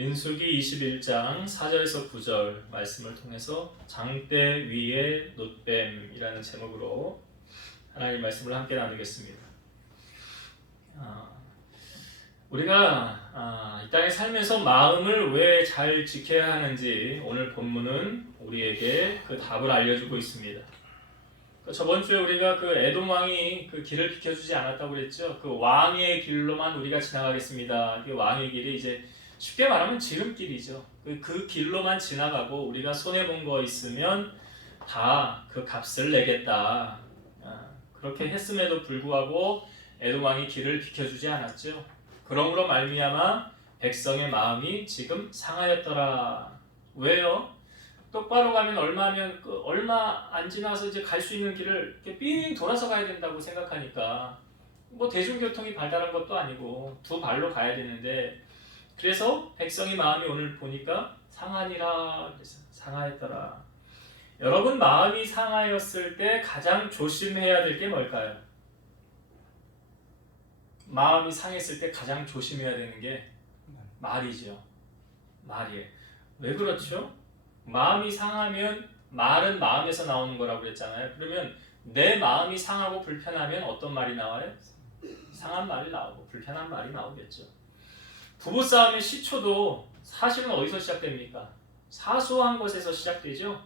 민수기 21장 4절에서 9절 말씀을 통해서 장대 위의 놋뱀이라는 제목으로 하나님 말씀을 함께 나누겠습니다. 우리가 이 땅에 살면서 마음을 왜 잘 지켜야 하는지 오늘 본문은 우리에게 그 답을 알려주고 있습니다. 저번 주에 우리가 그 에돔 왕이 그 길을 비켜주지 않았다고 그랬죠. 그 왕의 길로만 우리가 지나가겠습니다. 그 왕의 길이 이제 쉽게 말하면 지름길이죠. 그 길로만 지나가고 우리가 손해본 거 있으면 다 그 값을 내겠다. 그렇게 했음에도 불구하고 에돔 왕이 길을 비켜주지 않았죠. 그러므로 말미암아 백성의 마음이 지금 상하였더라. 왜요? 똑바로 가면 얼마 안 지나서 이제 갈 수 있는 길을 이렇게 삥 돌아서 가야 된다고 생각하니까 뭐 대중교통이 발달한 것도 아니고 두 발로 가야 되는데 그래서 백성의 마음이 오늘 보니까 상하니라 그래서 상하였더라. 여러분 마음이 상하였을 때 가장 조심해야 될 게 뭘까요? 마음이 상했을 때 가장 조심해야 되는 게 말이죠. 말이에요. 왜 그렇죠? 마음이 상하면 말은 마음에서 나오는 거라고 그랬잖아요. 그러면 내 마음이 상하고 불편하면 어떤 말이 나와요? 상한 말이 나오고 불편한 말이 나오겠죠. 부부싸움의 시초도 사실은 어디서 시작됩니까? 사소한 것에서 시작되죠.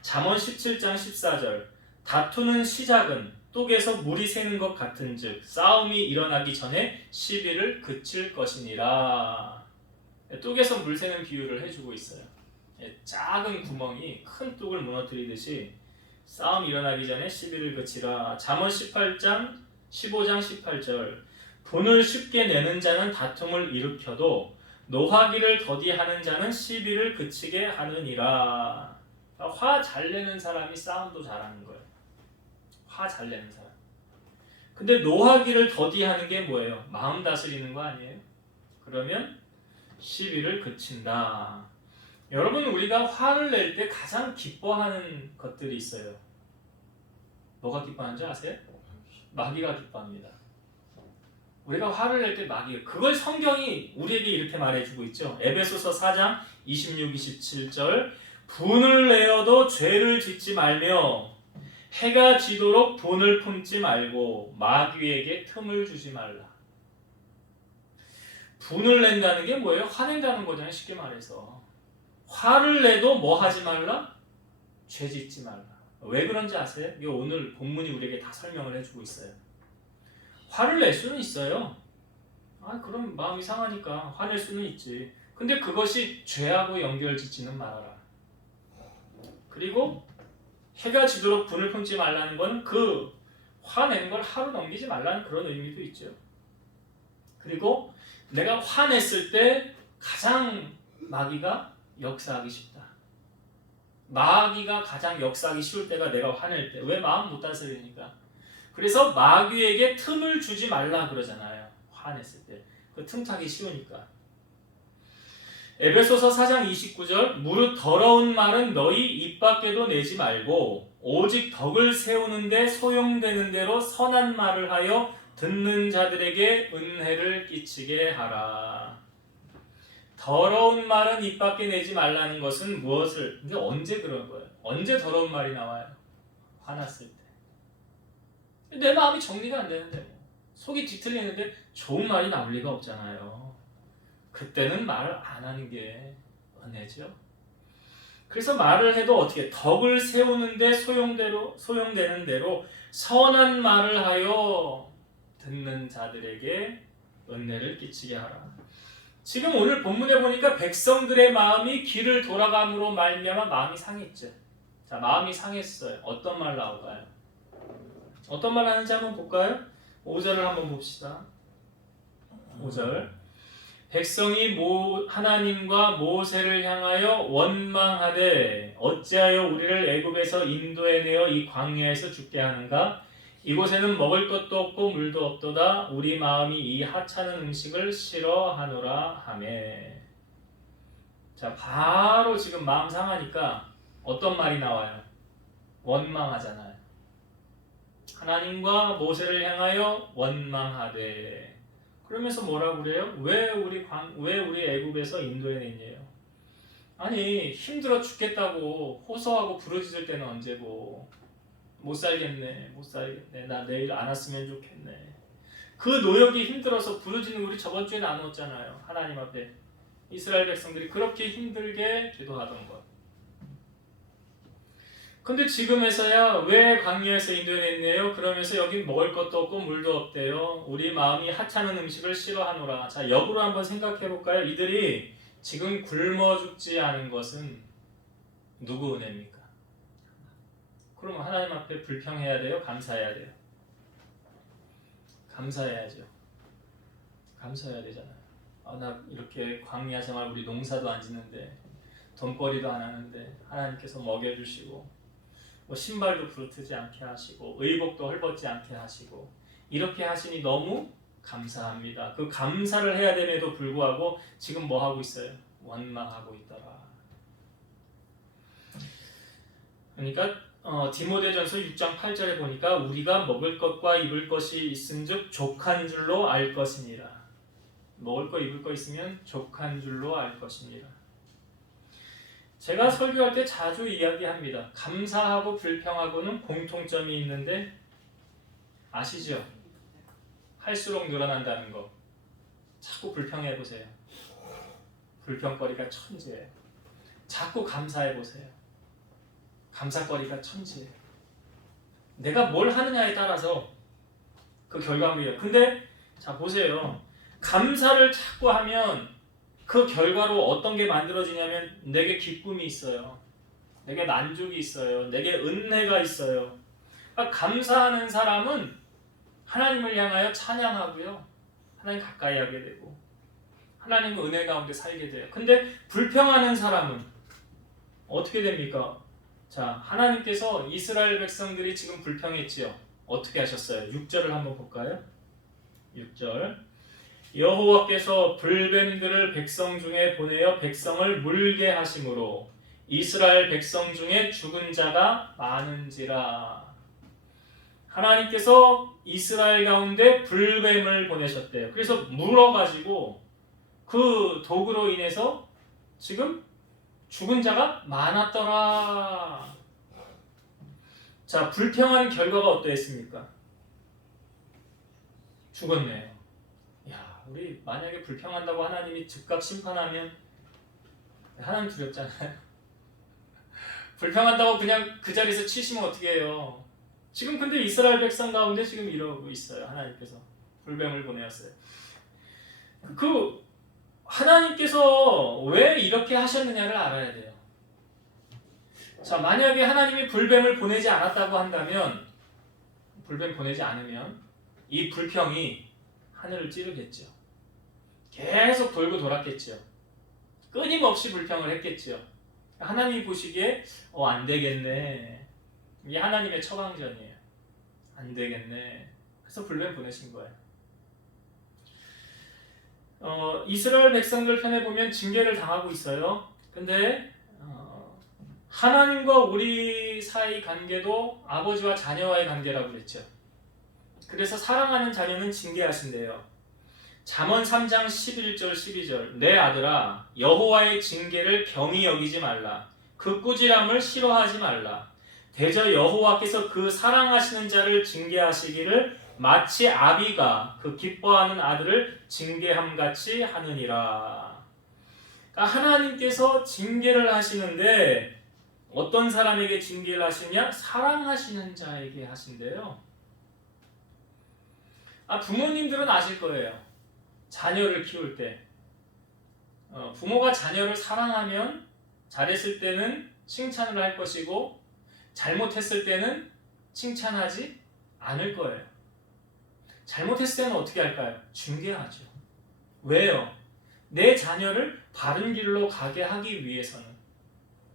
잠언 17장 14절 다투는 시작은 뚝에서 물이 새는 것 같은즉 싸움이 일어나기 전에 시비를 그칠 것이니라. 뚝에서 물 새는 비유를 해주고 있어요. 작은 구멍이 큰 뚝을 무너뜨리듯이 싸움이 일어나기 전에 시비를 그치라. 잠언 15장 18절 분을 쉽게 내는 자는 다툼을 일으켜도 노하기를 더디하는 자는 시비를 그치게 하느니라. 화 잘 내는 사람이 싸움도 잘하는 거예요. 화 잘 내는 사람. 근데 노하기를 더디하는 게 뭐예요? 마음 다스리는 거 아니에요? 그러면 시비를 그친다. 여러분 우리가 화를 낼 때 가장 기뻐하는 것들이 있어요. 뭐가 기뻐하는지 아세요? 마귀가 기뻐합니다. 우리가 화를 낼 때 마귀, 그걸 성경이 우리에게 이렇게 말해주고 있죠. 에베소서 4장 26, 27절 분을 내어도 죄를 짓지 말며 해가 지도록 분을 품지 말고 마귀에게 틈을 주지 말라. 분을 낸다는 게 뭐예요? 화낸다는 거잖아요. 쉽게 말해서 화를 내도 뭐 하지 말라? 죄 짓지 말라. 왜 그런지 아세요? 이게 오늘 본문이 우리에게 다 설명을 해주고 있어요. 화를 낼 수는 있어요. 그럼 마음이 상하니까 화낼 수는 있지. 근데 그것이 죄하고 연결짓지는 말아라. 그리고 해가 지도록 분을 품지 말라는 건 그 화내는 걸 하루 넘기지 말라는 그런 의미도 있죠. 그리고 내가 화냈을 때 가장 마귀가 역사하기 쉽다. 마귀가 가장 역사하기 쉬울 때가 내가 화낼 때. 왜? 마음 못 다스리니까. 그래서 마귀에게 틈을 주지 말라 그러잖아요. 화냈을 때. 그 틈 타기 쉬우니까. 에베소서 4장 29절 무릇 더러운 말은 너희 입 밖에도 내지 말고 오직 덕을 세우는데 소용되는 대로 선한 말을 하여 듣는 자들에게 은혜를 끼치게 하라. 더러운 말은 입 밖에 내지 말라는 것은 무엇을? 이게 언제 그런 거예요? 언제 더러운 말이 나와요? 화났을 때. 내 마음이 정리가 안 되는데 속이 뒤틀리는데 좋은 말이 나올 리가 없잖아요. 그때는 말을 안 하는 게 은혜죠. 그래서 말을 해도 어떻게 덕을 세우는데 소용되는 대로 선한 말을 하여 듣는 자들에게 은혜를 끼치게 하라. 지금 오늘 본문에 보니까 백성들의 마음이 길을 돌아감으로 말미암아 마음이 상했죠. 자, 마음이 상했어요. 어떤 말 나올까요? 어떤 말 하는지 한번 볼까요? 5절을 한번 봅시다. 5절 백성이 하나님과 모세를 향하여 원망하되 어찌하여 우리를 애굽에서 인도해내어 이 광야에서 죽게 하는가? 이곳에는 먹을 것도 없고 물도 없도다. 우리 마음이 이 하찮은 음식을 싫어하노라 하매. 자, 바로 지금 마음 상하니까 어떤 말이 나와요? 원망하잖아요. 하나님과 모세를 향하여 원망하되 그러면서 뭐라고 그래요? 왜 우리 애굽에서 인도해냈냐요? 아니 힘들어 죽겠다고 호소하고 부르짖을 때는 언제고 못 살겠네 나 내일 안 왔으면 좋겠네. 그 노역이 힘들어서 부르짖는 우리 저번 주에 나눴잖아요. 하나님 앞에 이스라엘 백성들이 그렇게 힘들게 기도하던 것. 근데 지금에서야 왜 광야에서 인도해냈네요? 그러면서 여기 먹을 것도 없고 물도 없대요. 우리 마음이 하찮은 음식을 싫어하노라. 자, 역으로 한번 생각해 볼까요? 이들이 지금 굶어 죽지 않은 것은 누구 은혜입니까? 그럼 하나님 앞에 불평해야 돼요? 감사해야 돼요? 감사해야죠. 감사해야 되잖아요. 나 이렇게 광야 생활 우리 농사도 안 짓는데 돈벌이도 안 하는데 하나님께서 먹여주시고 뭐 신발도 부르트지 않게 하시고 의복도 헐벗지 않게 하시고 이렇게 하시니 너무 감사합니다. 그 감사를 해야 됨에도 불구하고 지금 뭐 하고 있어요? 원망하고 있더라. 그러니까 디모데전서 6장 8절에 보니까 우리가 먹을 것과 입을 것이 있은즉 족한 줄로 알 것이니라. 먹을 거 입을 거 있으면 족한 줄로 알 것이니라. 제가 설교할 때 자주 이야기합니다. 감사하고 불평하고는 공통점이 있는데 아시죠? 할수록 늘어난다는 거. 자꾸 불평해 보세요. 불평거리가 천지예요. 자꾸 감사해 보세요. 감사거리가 천지예요. 내가 뭘 하느냐에 따라서 그 결과물이에요. 근데 자 보세요. 감사를 자꾸 하면 그 결과로 어떤 게 만들어지냐면 내게 기쁨이 있어요. 내게 만족이 있어요. 내게 은혜가 있어요. 그러니까 감사하는 사람은 하나님을 향하여 찬양하고요. 하나님 가까이 하게 되고 하나님의 은혜 가운데 살게 돼요. 근데 불평하는 사람은 어떻게 됩니까? 자, 하나님께서 이스라엘 백성들이 지금 불평했지요. 어떻게 하셨어요? 6절을 한번 볼까요? 6절 여호와께서 불뱀들을 백성 중에 보내어 백성을 물게 하심으로 이스라엘 백성 중에 죽은 자가 많은지라. 하나님께서 이스라엘 가운데 불뱀을 보내셨대요. 그래서 물어가지고 그 독으로 인해서 지금 죽은 자가 많았더라. 자, 불평한 결과가 어떠했습니까? 죽었네요. 야, 우리 만약에 불평한다고 하나님이 즉각 심판하면 하나님 두렵잖아요. 불평한다고 그냥 그 자리에서 치시면 어떻게 해요? 지금 근데 이스라엘 백성 가운데 지금 이러고 있어요. 하나님께서 불뱀을 보내었어요. 그 하나님께서 왜 이렇게 하셨느냐를 알아야 돼요. 자, 만약에 하나님이 불뱀을 보내지 않았다고 한다면, 불뱀 보내지 않으면 이 불평이 하늘을 찌르겠죠. 계속 돌고 돌았겠죠. 끊임없이 불평을 했겠죠. 하나님이 보시기에 안 되겠네. 이게 하나님의 처방전이에요. 안 되겠네. 그래서 불뱀 보내신 거예요. 이스라엘 백성들 편에 보면 징계를 당하고 있어요. 근데 하나님과 우리 사이 관계도 아버지와 자녀와의 관계라고 그랬죠. 그래서 사랑하는 자녀는 징계하신대요. 잠언 3장 11절 12절 내 아들아 여호와의 징계를 경히 여기지 말라. 그 꾸지람을 싫어하지 말라. 대저 여호와께서 그 사랑하시는 자를 징계하시기를 마치 아비가 그 기뻐하는 아들을 징계함같이 하느니라. 그러니까 하나님께서 징계를 하시는데 어떤 사람에게 징계를 하시냐? 사랑하시는 자에게 하신대요. 부모님들은 아실 거예요. 자녀를 키울 때 부모가 자녀를 사랑하면 잘했을 때는 칭찬을 할 것이고 잘못했을 때는 칭찬하지 않을 거예요. 잘못했을 때는 어떻게 할까요? 징계하죠. 왜요? 내 자녀를 바른 길로 가게 하기 위해서는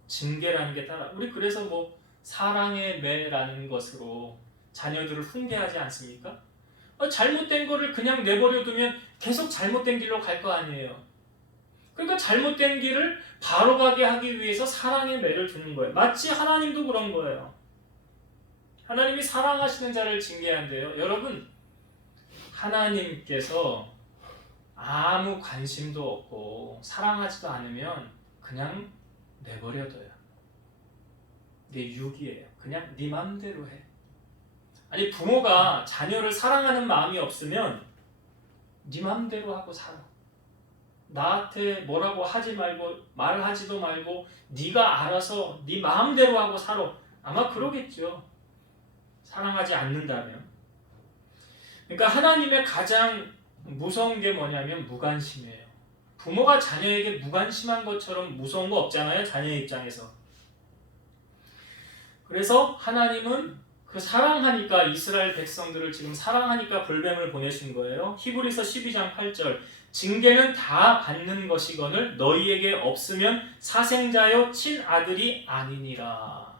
징계라는 게 따라. 우리 그래서 뭐 사랑의 매라는 것으로 자녀들을 훈계하지 않습니까? 잘못된 거를 그냥 내버려 두면 계속 잘못된 길로 갈 거 아니에요. 그러니까 잘못된 길을 바로 가게 하기 위해서 사랑의 매를 두는 거예요. 마치 하나님도 그런 거예요. 하나님이 사랑하시는 자를 징계한대요. 여러분, 하나님께서 아무 관심도 없고 사랑하지도 않으면 그냥 내버려둬요. 내 유기예요. 그냥 네 맘대로 해. 아니 부모가 자녀를 사랑하는 마음이 없으면 네 맘대로 하고 살아. 나한테 뭐라고 하지 말고 말하지도 말고 네가 알아서 네 마음대로 하고 살아. 아마 그러겠죠. 사랑하지 않는다면. 그러니까 하나님의 가장 무서운 게 뭐냐면 무관심이에요. 부모가 자녀에게 무관심한 것처럼 무서운 거 없잖아요. 자녀의 입장에서. 그래서 하나님은 그 사랑하니까 이스라엘 백성들을 지금 사랑하니까 불뱀을 보내신 거예요. 히브리서 12장 8절 징계는 다 받는 것이거늘 너희에게 없으면 사생자여 친아들이 아니니라.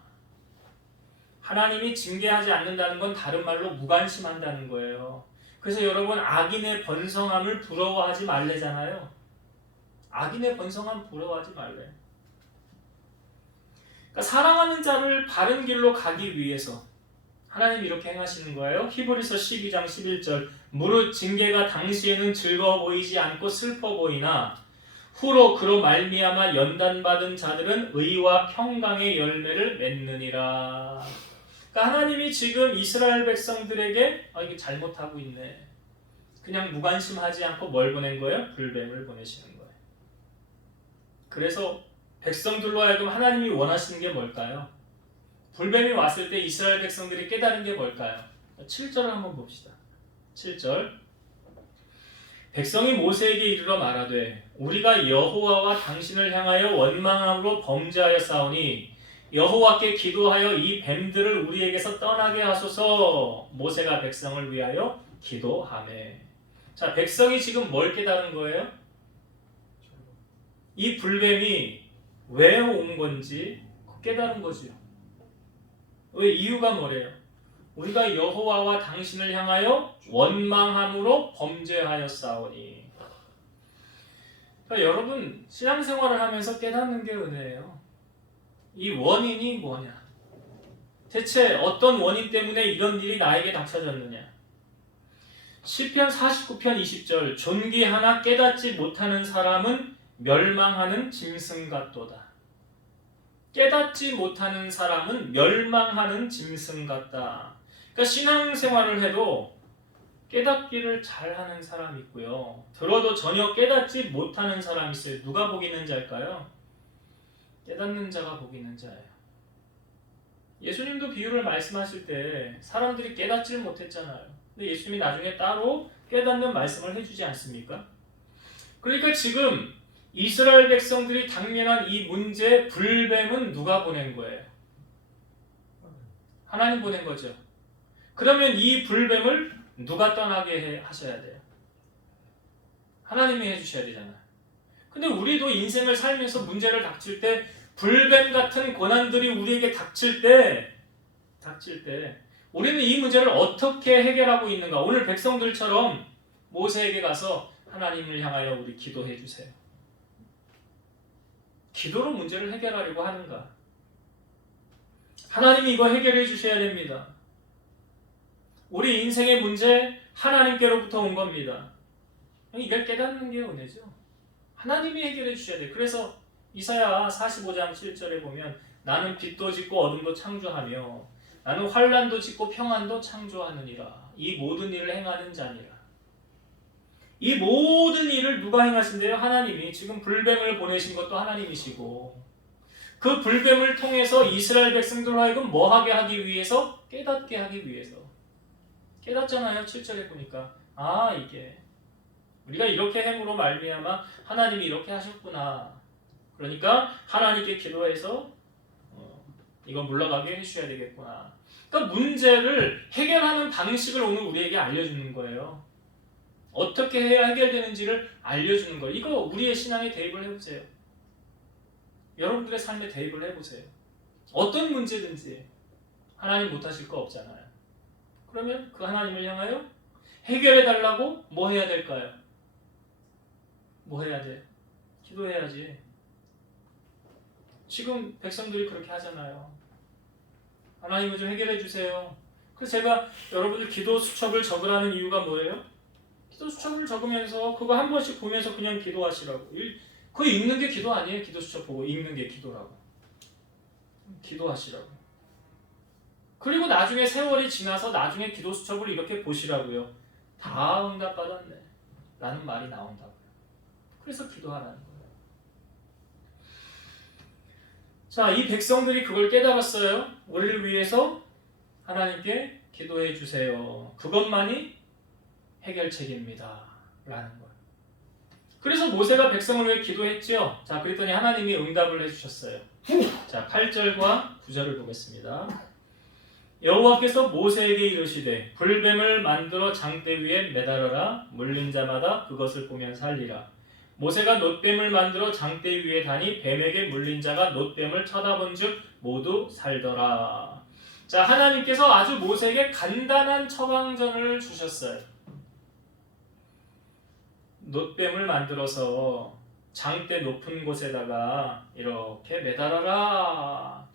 하나님이 징계하지 않는다는 건 다른 말로 무관심한다는 거예요. 그래서 여러분 악인의 번성함을 부러워하지 말래잖아요. 악인의 번성함 부러워하지 말래. 그러니까 사랑하는 자를 바른 길로 가기 위해서 하나님 이렇게 행하시는 거예요. 히브리서 12장 11절 무릇 징계가 당시에는 즐거워 보이지 않고 슬퍼 보이나 후로 그로 말미암아 연단받은 자들은 의와 평강의 열매를 맺느니라. 그러니까 하나님이 지금 이스라엘 백성들에게 이게 잘못하고 있네. 그냥 무관심하지 않고 뭘 보낸 거예요? 불뱀을 보내시는 거예요. 그래서 백성들로 하여금 하나님이 원하시는 게 뭘까요? 불뱀이 왔을 때 이스라엘 백성들이 깨달은 게 뭘까요? 7절을 한번 봅시다. 7절 백성이 모세에게 이르러 말하되 우리가 여호와와 당신을 향하여 원망함으로 범죄하였사오니 여호와께 기도하여 이 뱀들을 우리에게서 떠나게 하소서. 모세가 백성을 위하여 기도하매. 자, 백성이 지금 뭘 깨달은 거예요? 이 불뱀이 왜 온 건지 깨달은 거지요. 왜 이유가 뭐래요? 우리가 여호와와 당신을 향하여 원망함으로 범죄하였사오니. 그러니까 여러분 신앙생활을 하면서 깨닫는 게 은혜예요. 이 원인이 뭐냐? 대체 어떤 원인 때문에 이런 일이 나에게 닥쳐졌느냐? 시편 49편 20절 존귀하나 깨닫지 못하는 사람은 멸망하는 짐승 같도다. 깨닫지 못하는 사람은 멸망하는 짐승 같다. 그러니까 신앙생활을 해도 깨닫기를 잘하는 사람이 있고요. 들어도 전혀 깨닫지 못하는 사람이 있어요. 누가 복 있는 자일까요? 깨닫는 자가 복 있는 자예요. 예수님도 비유를 말씀하실 때 사람들이 깨닫지를 못했잖아요. 근데 예수님이 나중에 따로 깨닫는 말씀을 해주지 않습니까? 그러니까 지금 이스라엘 백성들이 당면한 이 문제 불뱀은 누가 보낸 거예요? 하나님 보낸 거죠. 그러면 이 불뱀을 누가 떠나게 하셔야 돼요? 하나님이 해주셔야 되잖아요. 근데 우리도 인생을 살면서 문제를 닥칠 때 불뱀 같은 고난들이 우리에게 닥칠 때 우리는 이 문제를 어떻게 해결하고 있는가? 오늘 백성들처럼 모세에게 가서 하나님을 향하여 우리 기도해 주세요. 기도로 문제를 해결하려고 하는가? 하나님이 이거 해결해 주셔야 됩니다. 우리 인생의 문제 하나님께로부터 온 겁니다. 이걸 깨닫는 게 은혜죠. 하나님이 해결해 주셔야 돼요. 그래서 이사야 45장 7절에 보면 나는 빛도 짓고 어둠도 창조하며 나는 환난도 짓고 평안도 창조하느니라. 이 모든 일을 행하는 자니라. 이 모든 일을 누가 행하신대요? 하나님이. 지금 불뱀을 보내신 것도 하나님이시고 그 불뱀을 통해서 이스라엘 백성들로 하여금 뭐하게 하기 위해서? 깨닫게 하기 위해서. 깨닫잖아요. 7절에 보니까 이게 우리가 이렇게 행으로 말미암아 하나님이 이렇게 하셨구나. 그러니까 하나님께 기도해서 이거 물러가게 해주셔야 되겠구나. 그러니까 문제를 해결하는 방식을 오늘 우리에게 알려주는 거예요. 어떻게 해야 해결되는지를 알려주는 거예요. 이거 우리의 신앙에 대입을 해보세요. 여러분들의 삶에 대입을 해보세요. 어떤 문제든지 하나님 못하실 거 없잖아요. 그러면 그 하나님을 향하여 해결해달라고 뭐 해야 될까요? 뭐 해야 돼? 기도해야지. 지금 백성들이 그렇게 하잖아요. 하나님을 좀 해결해 주세요. 그래서 제가 여러분들 기도 수첩을 적으라는 이유가 뭐예요? 기도 수첩을 적으면서 그거 한 번씩 보면서 그냥 기도하시라고. 그거 읽는 게 기도 아니에요. 기도 수첩 보고 읽는 게 기도라고. 기도하시라고. 그리고 나중에 세월이 지나서 나중에 기도 수첩을 이렇게 보시라고요. 다 응답받았네 라는 말이 나온다고요. 그래서 기도하라는 거예요. 자, 이 백성들이 그걸 깨달았어요. 우리를 위해서 하나님께 기도해 주세요. 그것만이 해결책입니다 라는 거예요. 그래서 모세가 백성을 위해 기도했지요. 자, 그랬더니 하나님이 응답을 해주셨어요. 자, 8절과 9절을 보겠습니다. 여호와께서 모세에게 이르시되 불뱀을 만들어 장대 위에 매달아라. 물린 자마다 그것을 보면 살리라. 모세가 놋뱀을 만들어 장대 위에 다니 뱀에게 물린 자가 놋뱀을 쳐다본 즉 모두 살더라. 자, 하나님께서 아주 모세에게 간단한 처방전을 주셨어요. 놋뱀을 만들어서 장대 높은 곳에다가 이렇게 매달아라.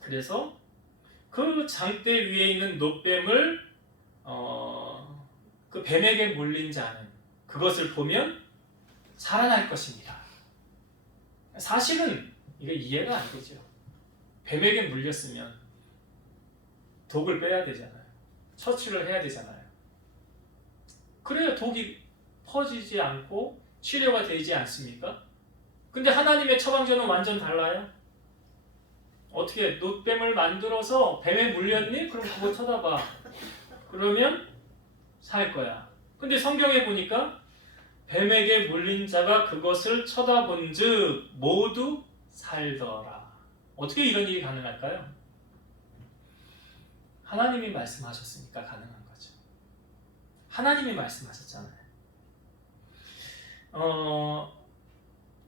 그래서 그 장대 위에 있는 놋뱀을 그 뱀에게 물린 자는 그것을 보면 살아날 것입니다. 사실은 이게 이해가 안 되죠. 뱀에게 물렸으면 독을 빼야 되잖아요. 처치를 해야 되잖아요. 그래야 독이 퍼지지 않고 치료가 되지 않습니까? 근데 하나님의 처방전은 완전 달라요. 어떻게 놋뱀을 만들어서 뱀에 물렸니? 그럼 그거 쳐다봐. 그러면 살 거야. 근데 성경에 보니까 뱀에게 물린 자가 그것을 쳐다본 즉 모두 살더라. 어떻게 이런 일이 가능할까요? 하나님이 말씀하셨으니까 가능한 거죠. 하나님이 말씀하셨잖아요.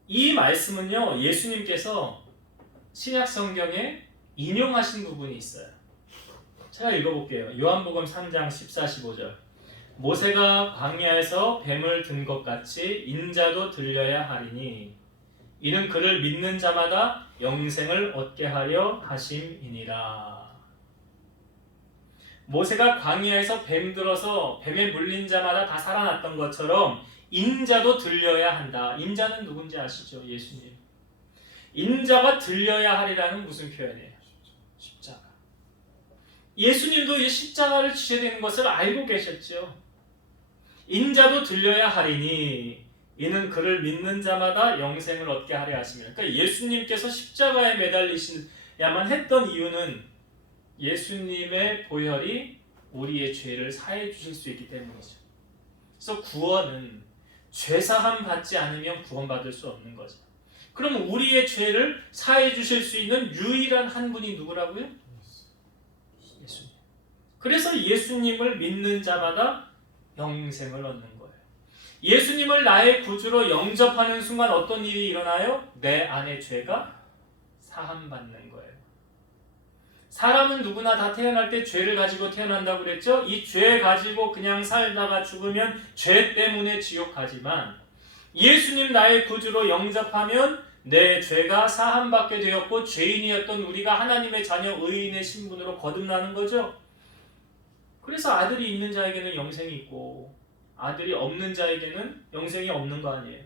이 말씀은요, 예수님께서 신약 성경에 인용하신 부분이 있어요. 제가 읽어볼게요. 요한복음 3장 14, 15절. 모세가 광야에서 뱀을 든 것 같이 인자도 들려야 하리니 이는 그를 믿는 자마다 영생을 얻게 하려 하심이니라. 모세가 광야에서 뱀 들어서 뱀에 물린 자마다 다 살아났던 것처럼 인자도 들려야 한다. 인자는 누군지 아시죠? 예수님. 인자가 들려야 하리라는 무슨 표현이에요? 십자가. 예수님도 이 십자가를 지셔야 되는 것을 알고 계셨죠. 인자도 들려야 하리니 이는 그를 믿는 자마다 영생을 얻게 하려 하시며. 그러니까 예수님께서 십자가에 매달리셔야만 했던 이유는 예수님의 보혈이 우리의 죄를 사해 주실 수 있기 때문이죠. 그래서 구원은 죄사함 받지 않으면 구원받을 수 없는 거죠. 그럼 우리의 죄를 사해 주실 수 있는 유일한 한 분이 누구라고요? 예수님. 그래서 예수님을 믿는 자마다 영생을 얻는 거예요. 예수님을 나의 구주로 영접하는 순간 어떤 일이 일어나요? 내 안의 죄가 사함받는 거예요. 사람은 누구나 다 태어날 때 죄를 가지고 태어난다고 그랬죠? 이 죄 가지고 그냥 살다가 죽으면 죄 때문에 지옥 가지만 예수님 나의 구주로 영접하면 내 죄가 사함받게 되었고 죄인이었던 우리가 하나님의 자녀 의인의 신분으로 거듭나는 거죠. 그래서 아들이 있는 자에게는 영생이 있고 아들이 없는 자에게는 영생이 없는 거 아니에요.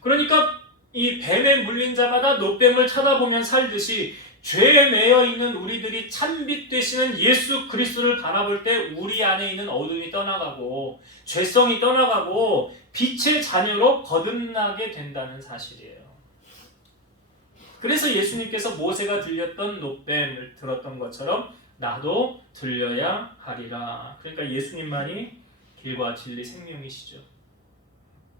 그러니까 이 뱀에 물린 자마다 놋뱀을 쳐다보면 살듯이 죄에 매여 있는 우리들이 참빛 되시는 예수 그리스도를 바라볼 때 우리 안에 있는 어둠이 떠나가고 죄성이 떠나가고 빛의 자녀로 거듭나게 된다는 사실이에요. 그래서 예수님께서 모세가 들렸던 놋뱀을 들었던 것처럼 나도 들려야 하리라. 그러니까 예수님만이 길과 진리 생명이시죠.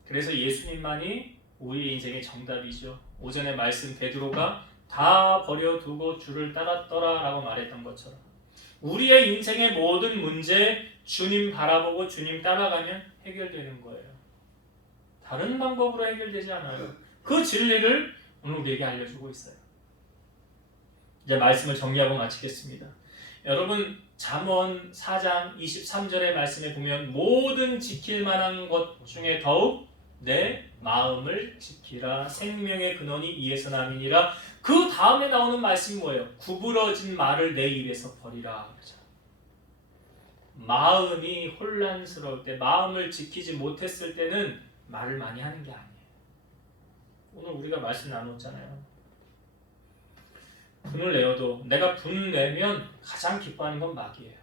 그래서 예수님만이 우리의 인생의 정답이죠. 오전에 말씀 베드로가 다 버려두고 주를 따랐더라 라고 말했던 것처럼 우리의 인생의 모든 문제 주님 바라보고 주님 따라가면 해결되는 거예요. 다른 방법으로 해결되지 않아요. 그 진리를 오늘 우리에게 알려주고 있어요. 이제 말씀을 정리하고 마치겠습니다. 여러분 잠언 4장 23절의 말씀에 보면 모든 지킬 만한 것 중에 더욱 내 마음을 지키라. 생명의 근원이 이에서 남이니라. 그 다음에 나오는 말씀이 뭐예요? 구부러진 말을 내 입에서 버리라. 마음이 혼란스러울 때, 마음을 지키지 못했을 때는 말을 많이 하는 게 아니에요. 오늘 우리가 말씀 나눴잖아요. 분을 내어도 내가 분 내면 가장 기뻐하는 건 마귀예요.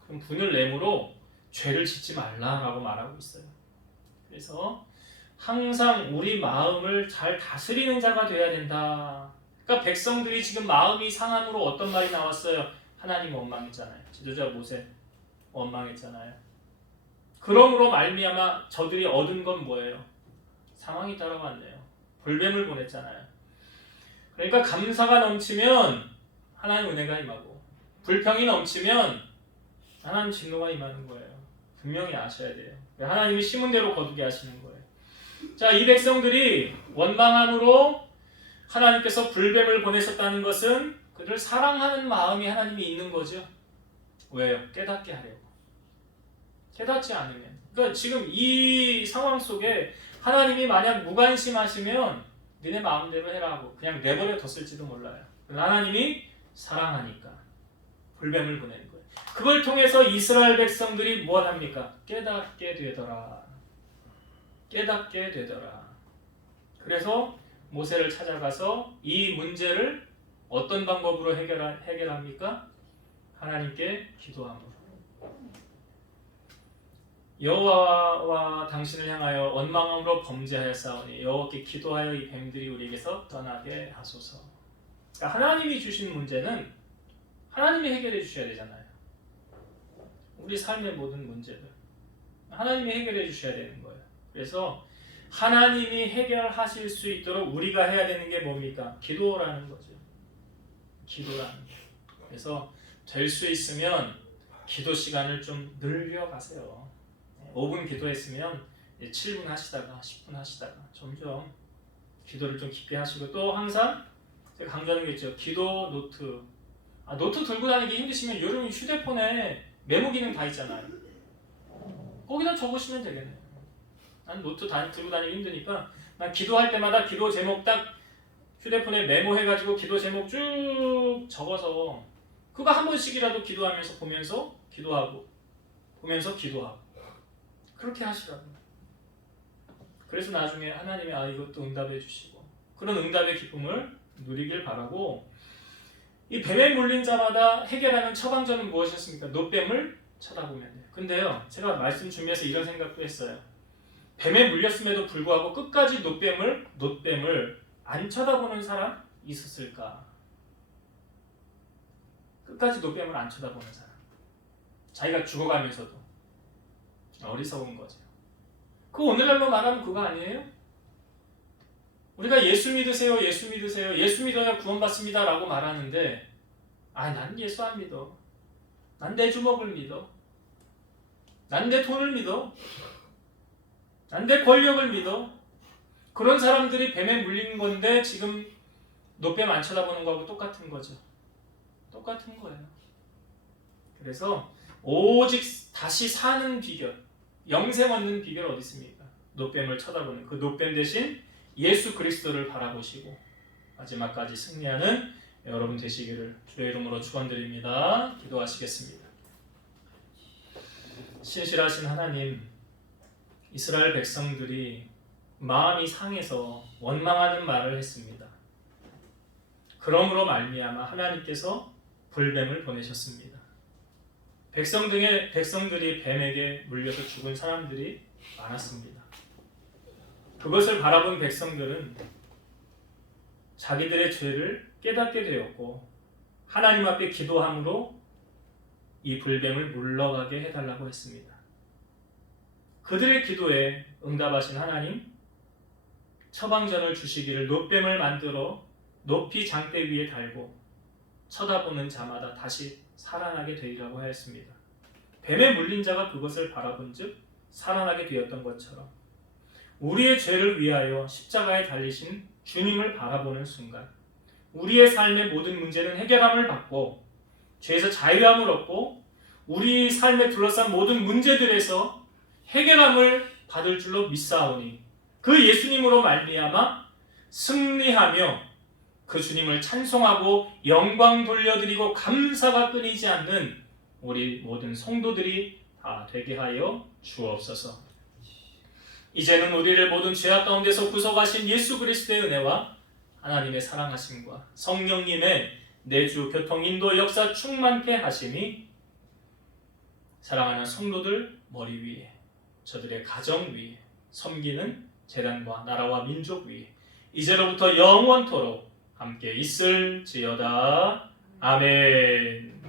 그럼 분을 내므로 죄를 짓지 말라라고 말하고 있어요. 그래서 항상 우리 마음을 잘 다스리는 자가 돼야 된다. 그러니까 백성들이 지금 마음이 상함으로 어떤 말이 나왔어요? 하나님 원망했잖아요. 지도자 모세 원망했잖아요. 그러므로 말미암아 저들이 얻은 건 뭐예요? 상황이 따라왔네요. 불뱀을 보냈잖아요. 그러니까 감사가 넘치면 하나님 은혜가 임하고 불평이 넘치면 하나님 진노가 임하는 거예요. 분명히 아셔야 돼요. 하나님이 심은 대로 거두게 하시는 거예요. 자, 이 백성들이 원망함으로 하나님께서 불뱀을 보내셨다는 것은 그들을 사랑하는 마음이 하나님이 있는 거죠. 왜요? 깨닫게 하려고. 깨닫지 않으면. 그러니까 지금 이 상황 속에 하나님이 만약 무관심하시면 너네 마음대로 해라 하고 그냥 내버려 뒀을지도 몰라요. 하나님이 사랑하니까 불뱀을 보내는 거예요. 그걸 통해서 이스라엘 백성들이 무엇합니까? 깨닫게 되더라. 깨닫게 되더라. 그래서 모세를 찾아가서 이 문제를 어떤 방법으로 해결합니까? 하나님께 기도함으로. 여호와와 당신을 향하여 원망함으로 범죄하였사오니 여호와께 기도하여 이 뱀들이 우리에게서 떠나게 하소서. 그러니까 하나님이 주신 문제는 하나님이 해결해 주셔야 되잖아요. 우리 삶의 모든 문제들 하나님이 해결해 주셔야 되는 거예요. 그래서 하나님이 해결하실 수 있도록 우리가 해야 되는 게 뭡니까? 기도라는 거죠. 기도라는 거. 그래서 될 수 있으면 기도 시간을 좀 늘려가세요. 5분 기도했으면 7분 하시다가 10분 하시다가 점점 기도를 좀 깊게 하시고 또 항상 제가 강조하는 게 있죠. 기도 노트. 노트 들고 다니기 힘드시면 여러분 휴대폰에 메모 기능 다 있잖아요. 거기다 적으시면 되겠네요. 난 노트 들고 다니기 힘드니까 난 기도할 때마다 기도 제목 딱 휴대폰에 메모해가지고 기도 제목 쭉 적어서 그거 한 번씩이라도 기도하면서 보면서 기도하고 보면서 기도하고 그렇게 하시라고요. 그래서 나중에 하나님이 이것도 응답해 주시고 그런 응답의 기쁨을 누리길 바라고 이 뱀에 물린 자마다 해결하는 처방전은 무엇이었습니까? 노뱀을 쳐다보면 돼요. 근데요 제가 말씀 준비해서 이런 생각도 했어요. 뱀에 물렸음에도 불구하고 끝까지 노뱀을 안 쳐다보는 사람 있었을까? 끝까지 노뱀을 안 쳐다보는 사람. 자기가 죽어가면서도 어리석은 거죠. 그 오늘날로 말하면 그거 아니에요? 우리가 예수 믿으세요, 예수 믿으세요, 예수 믿어야 구원받습니다 라고 말하는데 난 예수 안 믿어. 난 내 주먹을 믿어. 난 내 돈을 믿어. 난 내 권력을 믿어. 그런 사람들이 뱀에 물린 건데 지금 노뱀 안 쳐다보는 거하고 똑같은 거죠. 똑같은 거예요. 그래서 오직 다시 사는 비결, 영생 얻는 비결 어디 있습니까? 노뱀을 쳐다보는 그 노뱀 대신 예수 그리스도를 바라보시고 마지막까지 승리하는 여러분 되시기를 주의 이름으로 축원드립니다. 기도하시겠습니다. 신실하신 하나님, 이스라엘 백성들이 마음이 상해서 원망하는 말을 했습니다. 그러므로 말미암아 하나님께서 불뱀을 보내셨습니다. 백성들이 뱀에게 물려서 죽은 사람들이 많았습니다. 그것을 바라본 백성들은 자기들의 죄를 깨닫게 되었고 하나님 앞에 기도함으로 이 불뱀을 물러가게 해달라고 했습니다. 그들의 기도에 응답하신 하나님, 처방전을 주시기를 노뱀을 만들어 높이 장대 위에 달고 쳐다보는 자마다 다시 살아나게 되리라고 하였습니다. 뱀에 물린 자가 그것을 바라본 즉 살아나게 되었던 것처럼 우리의 죄를 위하여 십자가에 달리신 주님을 바라보는 순간 우리의 삶의 모든 문제는 해결함을 받고 죄에서 자유함을 얻고 우리 삶에 둘러싼 모든 문제들에서 해결함을 받을 줄로 믿사오니 그 예수님으로 말미암아 승리하며 그 주님을 찬송하고 영광 돌려드리고 감사가 끊이지 않는 우리 모든 성도들이 다 되게 하여 주옵소서. 이제는 우리를 모든 죄악 가운데서 구속하신 예수 그리스도의 은혜와 하나님의 사랑하심과 성령님의 내주 교통 인도 역사 충만케 하심이 사랑하는 성도들 머리 위에, 저들의 가정 위에, 섬기는 제단과 나라와 민족 위에 이제로부터 영원토록 함께 있을지어다. 아멘.